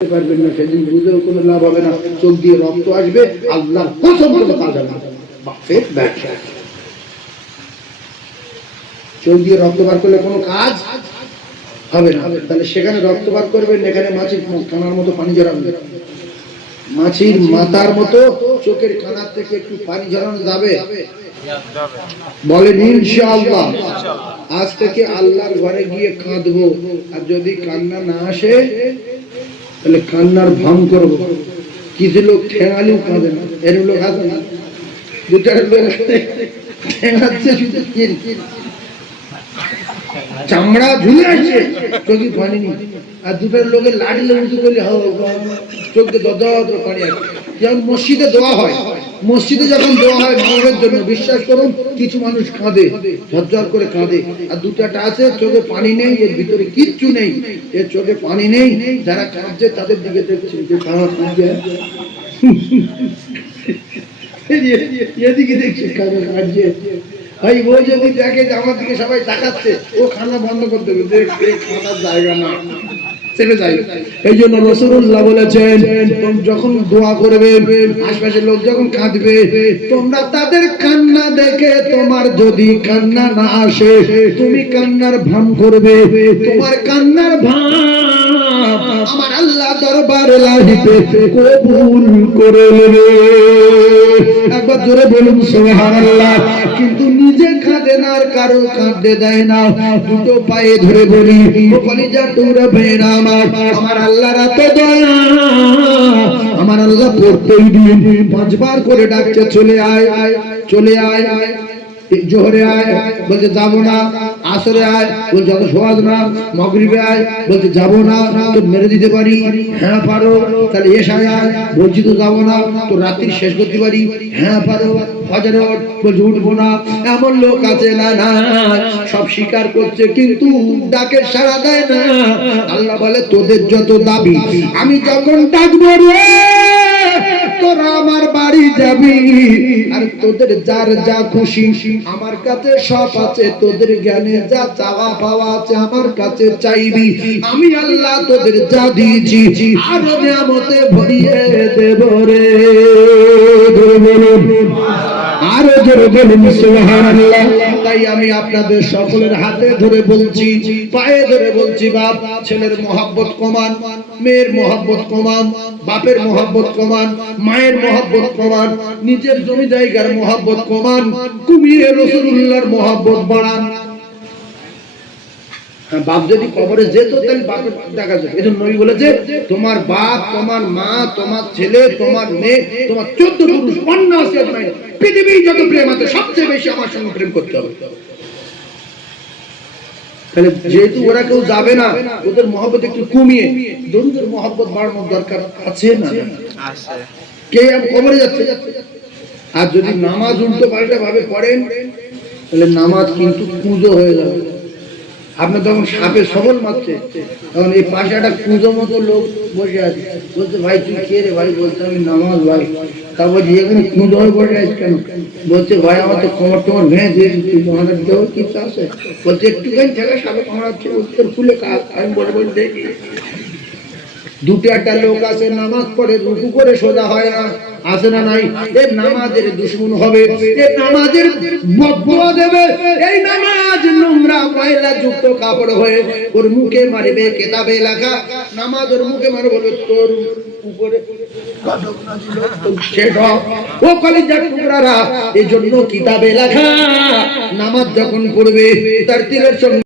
পারবেন না, সেদিন বুঝেও কোনো লাভ হবে না। চোখ দিয়ে রক্ত আসবে, আল্লাহর কসম করে কাজ হবে না। বাপের ব্যবসা, চোখ দিয়ে রক্ত বার করলে কোনো কাজ হবে না। তাহলে সেখানে রক্ত বার করবেন, এখানে মাছির কানার মতো পানি ঝরাবে, মাছির মাথার মতো চোখের কানার থেকে একটু পানি ঝরানো যাবে? বলেন ইনশাআল্লাহ। আজ থেকে আল্লাহর ঘরে গিয়ে কাঁদবো, আর যদি কান্না না আসে তাহলে কান্নার ভান করবো। কিছু লোক ঠেঙালেও কাঁদে না, এর লোক আছে না, দুটার লোক ঠেঙাচ্ছে শুধু চামড়া ঝুলে আসছে, চোখে পানি নেই। আর দুটার লোকের লাঠি উঁচু করলে চোখে দদ পানি আসে। যেমন মসজিদে দোয়া হয়, মসজিদে যখন দোয়া হয় মানবের জন্য, বিশ্বাস করুন কিছু মানুষ কাঁদে, ঝরঝর করে কাঁদে। আর দুটাটা আছে চোখে পানি নেই, এর ভিতরে কিচ্ছু নেই, এর চোখে পানি নেই। যারা কাঁদছে তাদের দিকে দেখছে যে এদিকে দেখছে কাঁদছে। ভাই ও যদি দেখে যে আমার দিকে সবাই তাকাচ্ছে, ও খানা বন্ধ করতে হবে, খানার জায়গা না, ছেড়ে যাই। এই জন্য রাসূলুল্লাহ বলেছেন, যখন দোয়া করবে আশপাশের লোক যখন কাঁদবে, তোমরা তাদের কান্না দেখে তোমার যদি কান্না না আসে, তুমি কান্নার ভান করবে। তোমার কান্নার ভান আমার আল্লাহ দরবারে লাহিতে কবুল করে নেবে। একবার জোরে বলুন সুবহানাল্লাহ। কিন্তু নিজে কাঁদে না, আর কারো কাঁদতে দেয় না। দুটো পায়ে ধরে বলি, ও কলিজা টুকরা বেনা আমার আল্লাহর এত দয়া, আমার আল্লাহ প্রত্যেক দিন 5 বার করে ডাকছে, চলে আয় চলে আয়। জোহরে আয় বলছে যাবো না, আসরে আয় বলছে অত সহজ না, মাগরিবে আয় বলছে যাবো না, তো মেরে দিতে পারি, হ্যাঁ পারো। তাহলে এশায় আয় বলছি তো যাবো না, তো রাত্রি শেষ করতে পারি, হ্যাঁ পারো। ফজরে বলছে উঠবো না। এমন লোক আছে না, না সব স্বীকার করছে কিন্তু ডাকে সাড়া দেয় না। আল্লাহ বলে তোদের যত দাবি, আমি যখন ডাকবো রে তোরা আমার বাড়ি যাবি, আর তোদের যার যা খুশি আমার কাছে সব আছে, তোদের জ্ঞানে যা চাওয়া পাওয়া আছে আমার কাছে চাইবি। আমি আল্লাহ তোদের যা দিয়েছি আরো নিয়ামতে ভরিয়ে দেব রে। আরো জোরে বলুন সুবহানাল্লাহ। তাই আমি আপনাদের সকলের হাতে ধরে বলছি, পায়ে ধরে বলছি, বাপ ছেলের মহব্বত কমান, মেয়ের মহব্বত কমান, বাপের মহব্বত কমান, মায়ের মহব্বত কমান, নিজের জমি জায়গার মহব্বত কমান, কমিয়ে রাসূলুল্লাহর মহব্বত বাড়ান। বাপ যদি কবরে যেত তাহলে বাপের দেখা যেত। এই জন্য নবী বলেছে, তোমার বাপ, তোমার মা, তোমার ছেলে, তোমার মেয়ে, তোমার 14 পুরুষ, অন্য আছে নাই, পৃথিবীর যত প্রেম আছে সবচেয়ে বেশি আমার সঙ্গে প্রেম করতে হবে। তাহলে যেহেতু ওরা কেউ যাবে না, ওদের মহব্বত একটু কমিয়ে দরুদের মহব্বত বাড়ানোর দরকার আছে না? আছে। কে কবরে যাচ্ছে? আর যদি নামাজ উল্টো পাল্টা ভাবে পড়েন তাহলে নামাজ কিন্তু পুজো হয়ে যাবে। আপনার তখন সাপে সবল মারছে, তখন এই পাশে একটা কুঁজো মতো লোক বসে আছে, বলছে ভাই তুই কে রে ভাই? বলছে আমি নামাজ ভাই। তারপর যে এখানে কুঁজো হয়ে বসে আছে কেন? বলছে ভাই আমার তো কোমর টোমর ভেঙে দিয়েছি, তুই তোমাদের দেহ কিছু আছে? বলছে একটুখানি থেকে সাপে কামড়াচ্ছে, উত্তর খুলে কাজ। আমি বলে বলে দেখি দুটো একটা লোক আছে নামাজ পড়ে রুকু করে সোজা হয় না, আছে না নাই? এই নামাজের দুশমন হবে, এই নামাজের বদদুয়া দেবে, এই নামাজ নোংরা ময়লা যুক্ত কাপড় হয়ে ওর মুখে মারবে কিতাবে লেখা, নামাজ ওর মুখে মারবে, বলবে তোর উপরে গজব নাজিল সেটা। ও কলিজার টুকরারা, এই জন্য কিতাবে লেখা নামাজ যখন পড়বে তার তিলের সঙ্গে